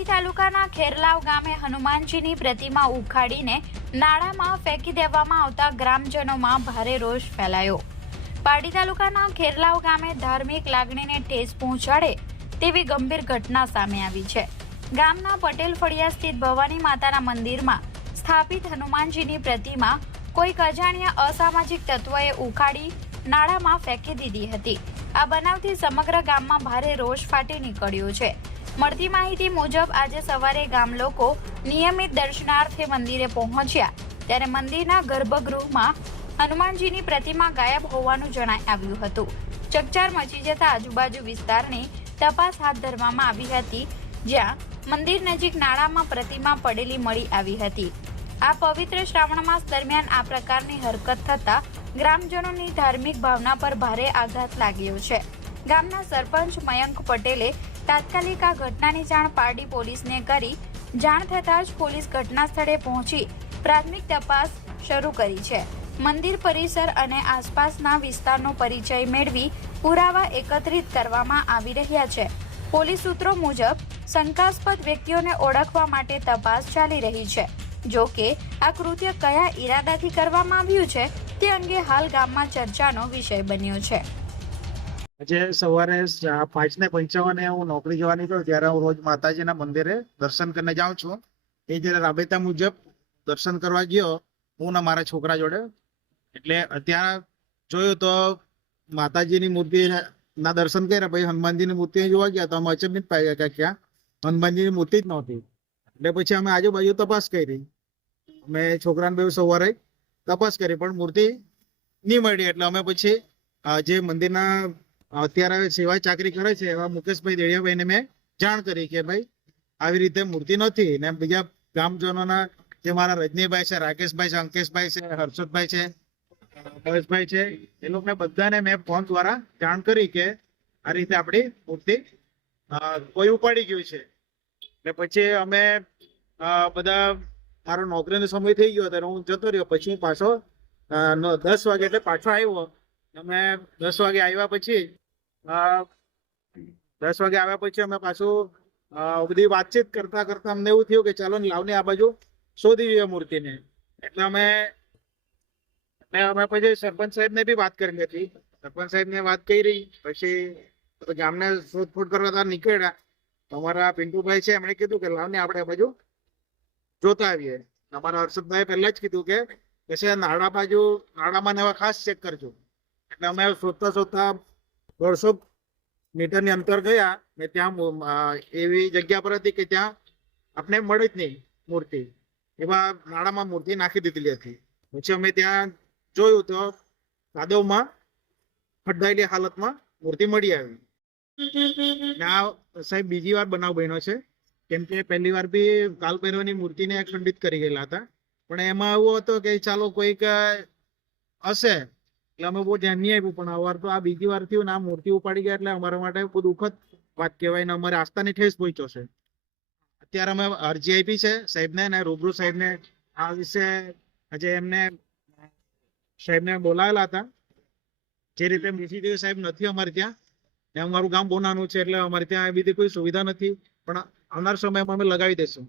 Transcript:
તાલુકાના ખેરલાવ ગામે હનુમાનજીની પ્રતિમા ઉખાડીને નાળામાં ફેંકી દેવામાં આવતા ગ્રામજનોમાં ભારે રોષ ફેલાયો. પારડી તાલુકાના ખેરલાવ ગામે ધાર્મિક લાગણીને ઠેસ પહોંચાડે તેવી ગંભીર ઘટના સામે આવી છે. ગામના પટેલ ફળિયા સ્થિત ભવાની માતાના મંદિરમાં સ્થાપિત હનુમાનજીની પ્રતિમા કોઈક અજાણ્યા અસામાજિક તત્વોએ ઉખાડી નાળામાં ફેંકી દીધી હતી. આ બનાવથી સમગ્ર ગામમાં ભારે રોષ ફાટી નીકળ્યો છે. મળતી માહિતી મુજબ આજે સવારે ગામ લોકો નિયમિત દર્શનાર્થે મંદિરે પહોંચ્યા. ત્યારે મંદિરના ગર્ભગૃહમાં હનુમાનજીની પ્રતિમા ગાયબ હોવાનું જણાઈ આવ્યું હતું. ચકચાર મચી જતા આજુબાજુ વિસ્તારની તપાસ હાથ ધરવામાં આવી હતી, જ્યાં મંદિર નજીક નાળામાં પ્રતિમા પડેલી મળી આવી હતી. આ પવિત્ર શ્રાવણ માસ દરમિયાન આ પ્રકારની હરકત થતા ગ્રામજનોની ધાર્મિક ભાવના પર ભારે આઘાત લાગ્યો છે. ગામના સરપંચ મયંક પટેલે તાત્કાલિક આ ઘટનાની જાણ પારડી પોલીસને કરી. જાણ થતાં જ પોલીસ ઘટના સ્થળે પહોંચી પ્રાથમિક તપાસ શરૂ કરી છે. મંદિર પરિસર અને આસપાસના વિસ્તારનો પરિચય મેળવી પુરાવા એકત્રિત કરવામાં આવી રહ્યા છે. પોલીસ સૂત્રો મુજબ, શંકાસ્પદ વ્યક્તિઓને ઓળખવા માટે તપાસ ચાલી રહી છે. જો કે, આ કૃત્ય કયા ઈરાદાથી કરવામાં આવ્યું છે તે અંગે હાલ ગામમાં ચર્ચાનો વિષય બન્યો છે. આજે સવારે પાંચ ને પંચાવને હું નોકરી જવા નીકળ્યો, ત્યારે હું રોજ માતાજીના મંદિરે દર્શન કરીને જાઉં છું. એ જયારે રાબેતા મુજબ દર્શન કરવા ગયો, હું ને મારા છોકરા જોડે. એટલે ત્યાં જોયું તો માતાજીની મૂર્તિ ના દર્શન કર્યા, પછી હનુમાનજીની મૂર્તિ જોવા ગયા, તો અમે અચંબિત પાઈ ગયા ક્યાં? હનુમાનજીની મૂર્તિ જ નહોતી. એટલે પછી અમે આજુબાજુ તપાસ કરી. અમે છોકરાને બે સવારે તપાસ કરી, પણ મૂર્તિ નહીં મળી. એટલે અમે પછી જે મંદિરના અત્યારે સેવા ચાકરી કરે છે એવા મુકેશભાઈ દેડિયાભાઈને મેં જાણ કરી કે ભાઈ, આવી રીતે મૂર્તિ નથી. ને બીજા ગામજનોના જે મારા રજનીભાઈ છે, રાકેશભાઈ છે, અંકેશભાઈ છે, હર્ષદભાઈ છે પરેશભાઈ છે, એ લોકોને બધાને મેં ફોન દ્વારા જાણ કરી કે આ રીતે આપણી મૂર્તિ કોઈ ઉપાડી ગયું છે. એટલે પછી અમે બધા, મારો નોકરીનો સમય થઈ ગયો ત્યારે હું જતો રહ્યો. પછી પાછો દસ વાગે એટલે પાછો આવ્યો. અમે દસ વાગે આવ્યા પછી દસ વાગે આવ્યા પછી અમે પાછું બધી વાતચીત કરતા કરતા અમને એવું થયું કે ચાલો લાવને આ બાજુ શોધી જોઈએ મૂર્તિને. એટલે અમે ને અમે પછી સરપંચ સાહેબને બી વાત કરી હતી. સરપંચ સાહેબને વાત કરી, પછી ગામને શોધખોળ કરવા નીકળ્યા. અમારા પિન્ટુભાઈ છે, એમણે કીધું કે લાવને આપણે આ બાજુ જોતા આવીએ. અમારા હર્ષદભાઈ પહેલા જ કીધું કે પછી નાડા બાજુ નાડામાં ને એવા ખાસ ચેક કરજો. એટલે અમે શોધતા શોધતા દોઢસો મીટરની અંતર ગયા ને ત્યાં એવી જગ્યા પર હતી કે ત્યાં આપણે મળી જ નહીં મૂર્તિ. એવા નાળામાં મૂર્તિ નાખી દીધેલી હતી. પછી અમે ત્યાં જોયું તો કાદવમાં ખડડાયેલી હાલતમાં મૂર્તિ મળી આવી. આ સાહેબ બીજી વાર બનાવ બન્યો છે. કેમ કે પહેલી વાર બી કાલ ભૈરવની મૂર્તિને ખંડિત કરી ગયેલા હતા. પણ એમાં એવું હતું કે ચાલો કોઈક હશે. એટલે અમે બહુ ધ્યાન આપ્યું, પણ અવાર તો આ બીજી વાર થયું આ મૂર્તિ ઉપાડી ગયા એટલે અમારા માટે બહુ દુઃખદ વાત કહેવાય ને અમારે આસ્થાની ઠેસ પહોંચ્યો છે. અત્યારે અમે અરજી આપી છે સાહેબને ને રૂબરૂ સાહેબને આ વિશે આજે એમને સાહેબને બોલાવેલા હતા. જે રીતે મીસીડીઓ સાહેબ નથી અમારે ત્યાં. ને અમારું ગામ બહુ નાનું છે એટલે અમારે ત્યાં બીજી કોઈ સુવિધા નથી. પણ આવનાર સમયમાં અમે લગાવી દઈશું.